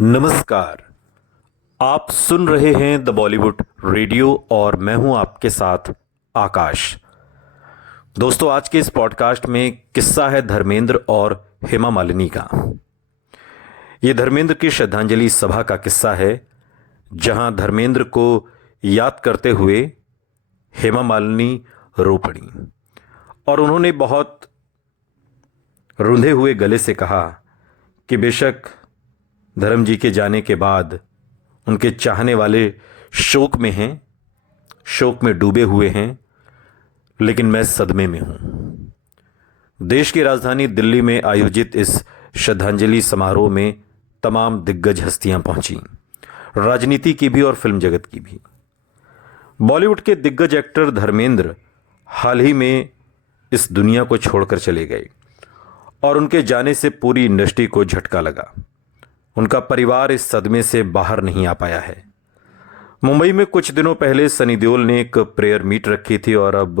नमस्कार। आप सुन रहे हैं द बॉलीवुड रेडियो और मैं हूं आपके साथ आकाश। दोस्तों, आज के इस पॉडकास्ट में किस्सा है धर्मेंद्र और हेमा मालिनी का। यह धर्मेंद्र की श्रद्धांजलि सभा का किस्सा है, जहां धर्मेंद्र को याद करते हुए हेमा मालिनी रो पड़ी और उन्होंने बहुत रुंधे हुए गले से कहा कि बेशक धर्म जी के जाने के बाद उनके चाहने वाले शोक में हैं, शोक में डूबे हुए हैं, लेकिन मैं सदमे में हूं। देश की राजधानी दिल्ली में आयोजित इस श्रद्धांजलि समारोह में तमाम दिग्गज हस्तियां पहुंची, राजनीति की भी और फिल्म जगत की भी। बॉलीवुड के दिग्गज एक्टर धर्मेंद्र हाल ही में इस दुनिया को छोड़कर चले गए और उनके जाने से पूरी इंडस्ट्री को झटका लगा। उनका परिवार इस सदमे से बाहर नहीं आ पाया है। मुंबई में कुछ दिनों पहले सनी देओल ने एक प्रेयर मीट रखी थी और अब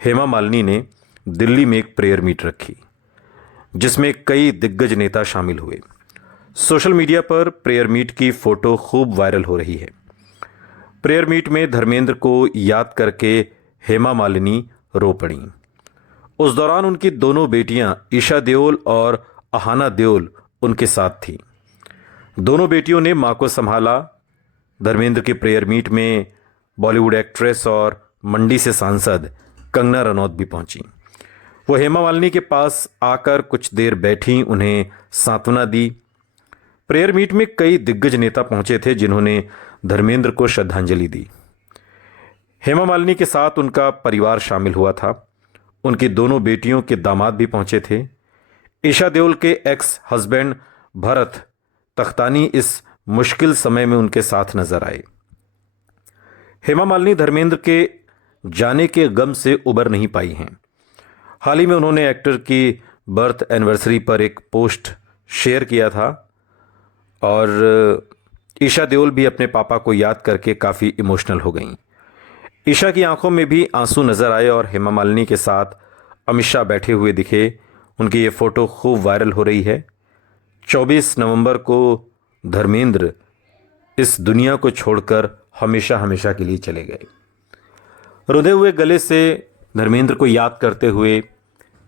हेमा मालिनी ने दिल्ली में एक प्रेयर मीट रखी, जिसमें कई दिग्गज नेता शामिल हुए। सोशल मीडिया पर प्रेयर मीट की फोटो खूब वायरल हो रही है। प्रेयर मीट में धर्मेंद्र को याद करके हेमा मालिनी रो पड़ी। उस दौरान उनकी दोनों बेटियां ईशा देओल और अहाना देओल उनके साथ थी। दोनों बेटियों ने मां को संभाला। धर्मेंद्र के प्रेयर मीट में बॉलीवुड एक्ट्रेस और मंडी से सांसद कंगना रनौत भी पहुंची। वो हेमा मालिनी के पास आकर कुछ देर बैठी, उन्हें सांत्वना दी। प्रेयर मीट में कई दिग्गज नेता पहुंचे थे, जिन्होंने धर्मेंद्र को श्रद्धांजलि दी। हेमा मालिनी के साथ उनका परिवार शामिल हुआ था। उनकी दोनों बेटियों के दामाद भी पहुंचे थे। ईशा देओल के एक्स हस्बैंड भरत तख्तानी इस मुश्किल समय में उनके साथ नजर आए। हेमा मालिनी धर्मेंद्र के जाने के गम से उबर नहीं पाई हैं। हाल ही में उन्होंने एक्टर की बर्थ एनिवर्सरी पर एक पोस्ट शेयर किया था और ईशा देओल भी अपने पापा को याद करके काफ़ी इमोशनल हो गईं। ईशा की आंखों में भी आंसू नजर आए और हेमा मालिनी के साथ अमित शाह बैठे हुए दिखे। उनकी ये फोटो खूब वायरल हो रही है। 24 नवंबर को धर्मेंद्र इस दुनिया को छोड़कर हमेशा हमेशा के लिए चले गए। रुधे हुए गले से धर्मेंद्र को याद करते हुए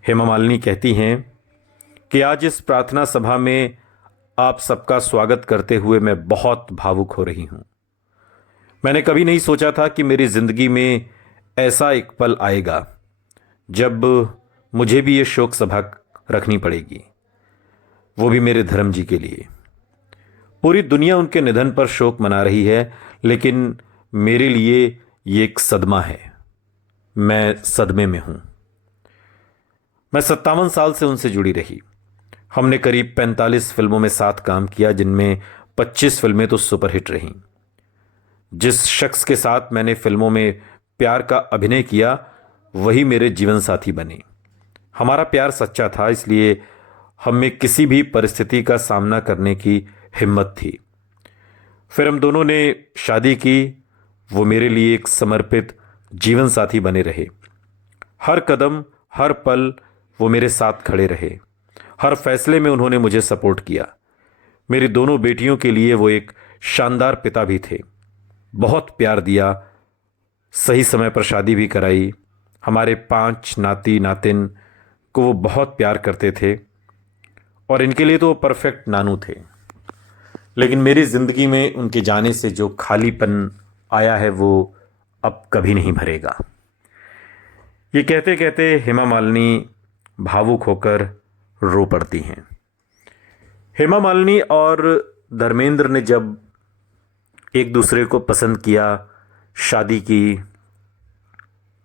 हेमा मालिनी कहती हैं कि आज इस प्रार्थना सभा में आप सबका स्वागत करते हुए मैं बहुत भावुक हो रही हूं। मैंने कभी नहीं सोचा था कि मेरी जिंदगी में ऐसा एक पल आएगा जब मुझे भी ये शोक सभा रखनी पड़ेगी, वो भी मेरे धर्म जी के लिए। पूरी दुनिया उनके निधन पर शोक मना रही है, लेकिन मेरे लिए ये एक सदमा है। मैं सदमे में हूं। मैं 57 साल से उनसे जुड़ी रही। हमने करीब 45 फिल्मों में साथ काम किया, जिनमें 25 फिल्में तो सुपरहिट रहीं। जिस शख्स के साथ मैंने फिल्मों में प्यार का अभिनय किया, वही मेरे जीवन साथी बने। हमारा प्यार सच्चा था, इसलिए हम में किसी भी परिस्थिति का सामना करने की हिम्मत थी। फिर हम दोनों ने शादी की। वो मेरे लिए एक समर्पित जीवन साथी बने रहे। हर कदम, हर पल वो मेरे साथ खड़े रहे। हर फैसले में उन्होंने मुझे सपोर्ट किया। मेरी दोनों बेटियों के लिए वो एक शानदार पिता भी थे। बहुत प्यार दिया, सही समय पर शादी भी कराई। हमारे 5 नाती नातिन को वो बहुत प्यार करते थे और इनके लिए तो वो परफेक्ट नानू थे। लेकिन मेरी ज़िंदगी में उनके जाने से जो खालीपन आया है, वो अब कभी नहीं भरेगा। ये कहते कहते हेमा मालिनी भावुक होकर रो पड़ती हैं। हेमा मालिनी और धर्मेंद्र ने जब एक दूसरे को पसंद किया, शादी की,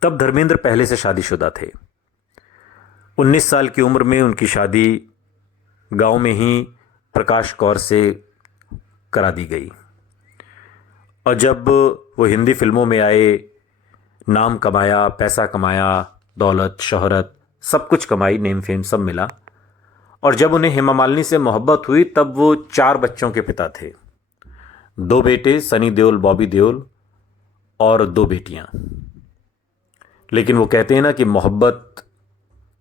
तब धर्मेंद्र पहले से शादीशुदा थे। 19 साल की उम्र में उनकी शादी गांव में ही प्रकाश कौर से करा दी गई और जब वो हिंदी फिल्मों में आए, नाम कमाया, पैसा कमाया, दौलत, शोहरत, सब कुछ कमाई, नेम फेम सब मिला। और जब उन्हें हेमा मालिनी से मोहब्बत हुई, तब वो 4 बच्चों के पिता थे। 2 बेटे सनी देओल, बॉबी देओल और 2 बेटियां। लेकिन वो कहते हैं ना कि मोहब्बत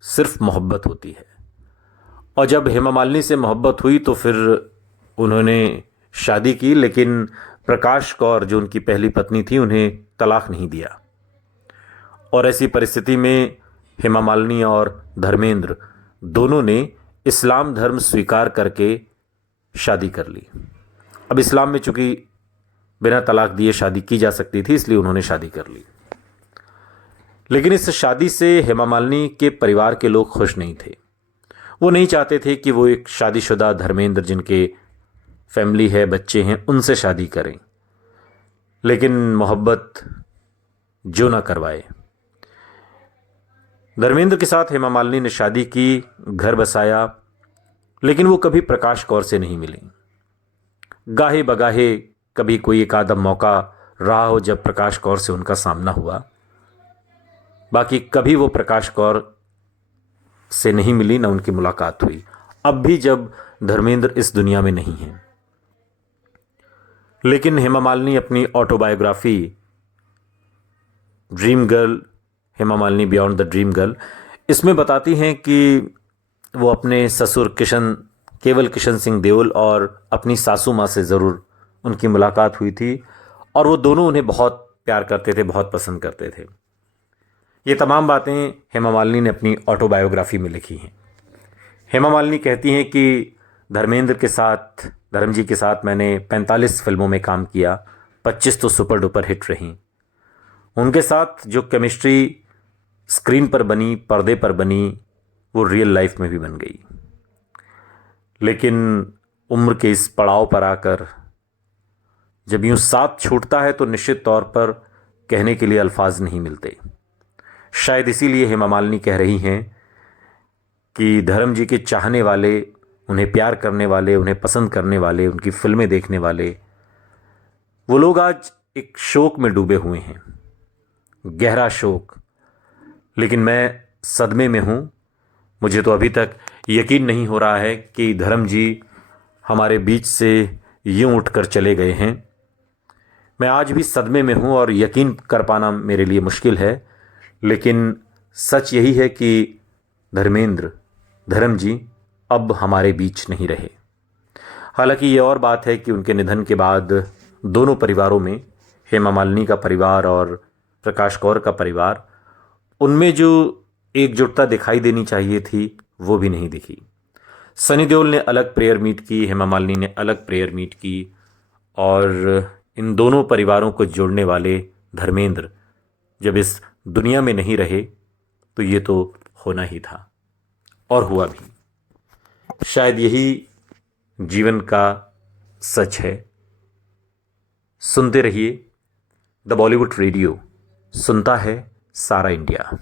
सिर्फ मोहब्बत होती है। और जब हेमा मालिनी से मोहब्बत हुई तो फिर उन्होंने शादी की, लेकिन प्रकाश कौर जो उनकी पहली पत्नी थी उन्हें तलाक नहीं दिया। और ऐसी परिस्थिति में हेमा मालिनी और धर्मेंद्र दोनों ने इस्लाम धर्म स्वीकार करके शादी कर ली। अब इस्लाम में चूंकि बिना तलाक दिए शादी की जा सकती थी, इसलिए उन्होंने शादी कर ली। लेकिन इस शादी से हेमा मालिनी के परिवार के लोग खुश नहीं थे। वो नहीं चाहते थे कि वो एक शादीशुदा धर्मेंद्र, जिनके फैमिली है, बच्चे हैं, उनसे शादी करें, लेकिन मोहब्बत जो ना करवाए। धर्मेंद्र के साथ हेमा मालिनी ने शादी की, घर बसाया, लेकिन वो कभी प्रकाश कौर से नहीं मिली। गाहे बगाहे कभी कोई एक आधा मौका रहा हो जब प्रकाश कौर से उनका सामना हुआ, बाकी कभी वो प्रकाश कौर से नहीं मिली, ना उनकी मुलाकात हुई। अब भी जब धर्मेंद्र इस दुनिया में नहीं है। लेकिन हेमा मालिनी अपनी autobiography dream girl, Hema Malini beyond the dream girl, इसमें बताती हैं कि वो अपने ससुर केवल किशन सिंह देओल और अपनी सासू माँ से ज़रूर उनकी मुलाकात हुई थी, और वो दोनों उन्हें बहुत प्यार करते थे, बहुत पसंद करते थे। ये तमाम बातें हेमा मालिनी ने अपनी ऑटोबायोग्राफी में लिखी हैं। हेमा मालिनी कहती हैं कि धर्म जी के साथ मैंने 45 फिल्मों में काम किया, 25 तो सुपर डुपर हिट रहीं। उनके साथ जो केमिस्ट्री स्क्रीन पर बनी, पर्दे पर बनी, वो रियल लाइफ में भी बन गई। लेकिन उम्र के इस पड़ाव पर आकर जब यूं साथ छूटता है तो निश्चित तौर पर कहने के लिए अल्फाज नहीं मिलते। शायद इसीलिए हेमा मालिनी कह रही हैं कि धर्म जी के चाहने वाले, उन्हें प्यार करने वाले, उन्हें पसंद करने वाले, उनकी फिल्में देखने वाले, वो लोग आज एक शोक में डूबे हुए हैं, गहरा शोक। लेकिन मैं सदमे में हूँ। मुझे तो अभी तक यकीन नहीं हो रहा है कि धर्म जी हमारे बीच से यूं उठकर चले गए हैं। मैं आज भी सदमे में हूँ और यकीन कर पाना मेरे लिए मुश्किल है। लेकिन सच यही है कि धर्म जी अब हमारे बीच नहीं रहे। हालांकि ये और बात है कि उनके निधन के बाद दोनों परिवारों में, हेमा मालिनी का परिवार और प्रकाश कौर का परिवार, उनमें जो एकजुटता दिखाई देनी चाहिए थी वो भी नहीं दिखी। सनी देओल ने अलग प्रेयर मीट की, हेमा मालिनी ने अलग प्रेयर मीट की, और इन दोनों परिवारों को जोड़ने वाले धर्मेंद्र जब इस दुनिया में नहीं रहे तो ये तो होना ही था, और हुआ भी। शायद यही जीवन का सच है। सुनते रहिए द बॉलीवुड रेडियो, सुनता है सारा इंडिया।